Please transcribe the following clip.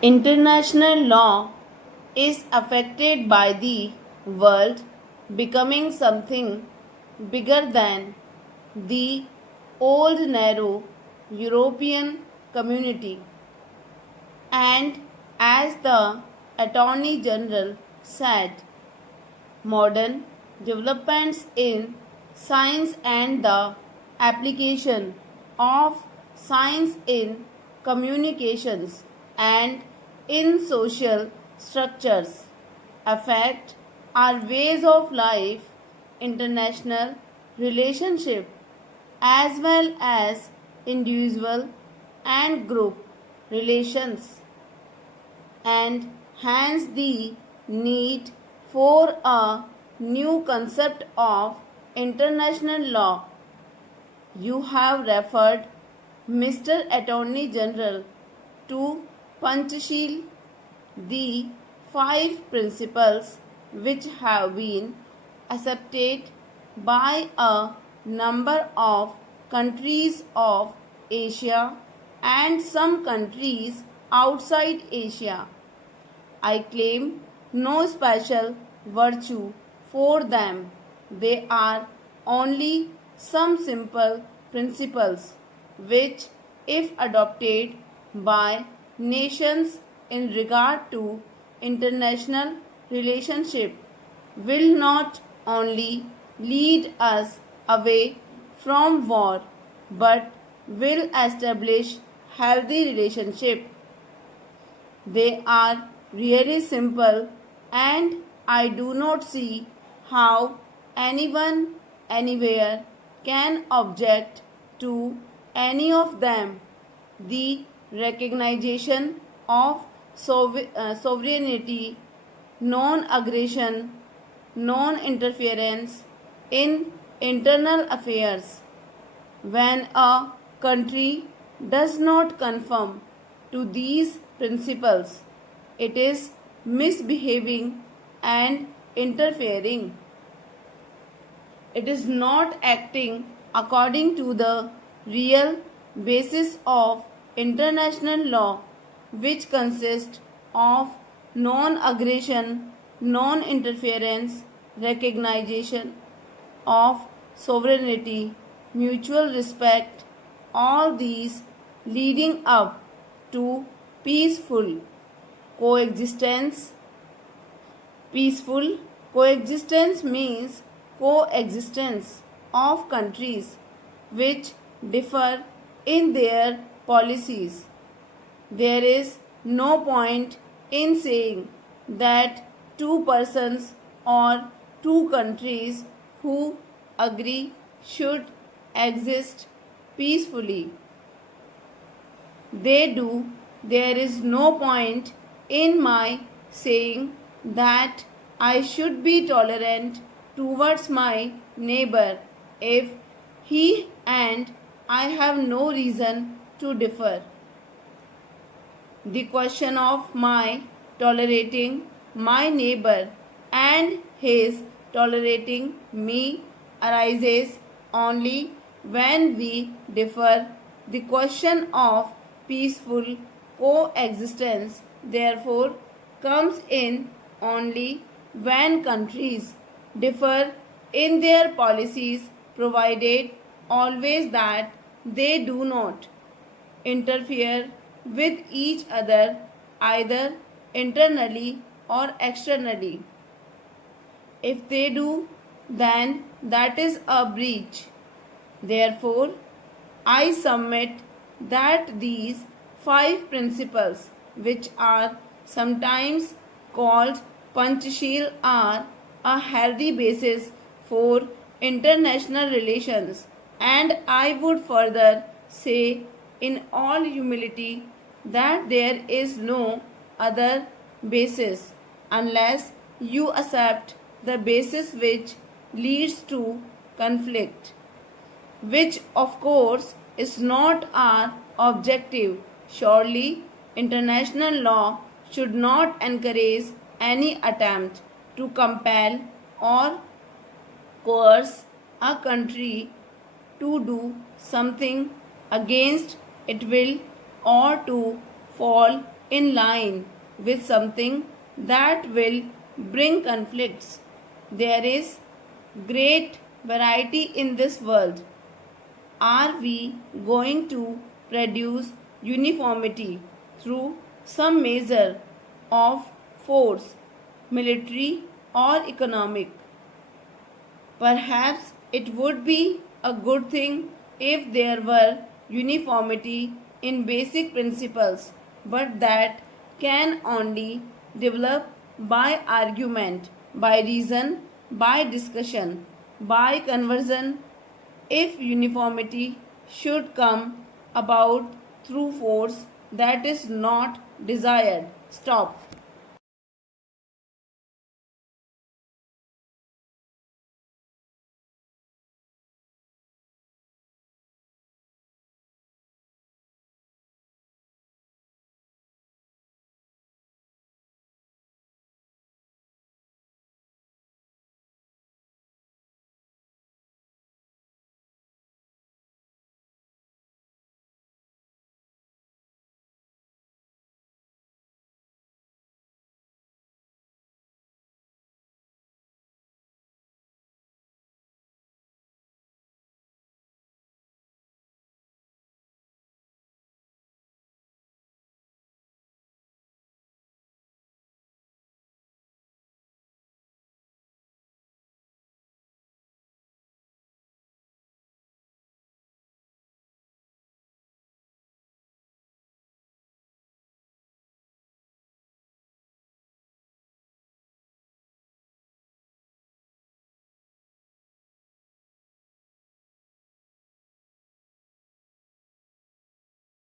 International law is affected by the world becoming something bigger than the old narrow European community. And as the Attorney General said, modern developments in science and the application of science in communications and in social structures affect our ways of life, international relationship, as well as individual and group relations, and hence the need for a new concept of international law. You have referred, Mr. Attorney General, to Panchashil, the 5 principles which have been accepted by a number of countries of Asia and some countries outside Asia. I claim no special virtue for them. They are only some simple principles which, if adopted by nations in regard to international relationship, will not only lead us away from war but will establish healthy relationship. They are really simple, and I do not see how anyone anywhere can object to any of them. The recognition of sovereignty, non-aggression, non-interference in internal affairs. When a country does not conform to these principles, it is misbehaving and interfering. It is not acting according to the real basis of international law, which consists of non-aggression, non-interference, recognition of sovereignty, mutual respect, all these leading up to peaceful coexistence. Peaceful coexistence means coexistence of countries which differ in their policies. There is no point in saying that two persons or two countries who agree should exist peacefully. They do. There is no point in my saying that I should be tolerant towards my neighbor if he and I have no reason to differ. The question of my tolerating my neighbor and his tolerating me arises only when we differ. The question of peaceful coexistence, therefore, comes in only when countries differ in their policies, provided always that they do not interfere with each other either internally or externally. If they do, then that is a breach. Therefore, I submit that these 5 principles, which are sometimes called Panchashil, are a healthy basis for international relations, and I would further say in all humility that there is no other basis unless you accept the basis which leads to conflict, which of course is not our objective. Surely, international law should not encourage any attempt to compel or coerce a country to do something against its will or to fall in line with something that will bring conflicts. There is great variety in this world. Are we going to produce uniformity through some measure of force, military or economic? Perhaps it would be a good thing if there were uniformity in basic principles, but that can only develop by argument, by reason, by discussion, by conversion. If uniformity should come about through force that is not desired. Stop.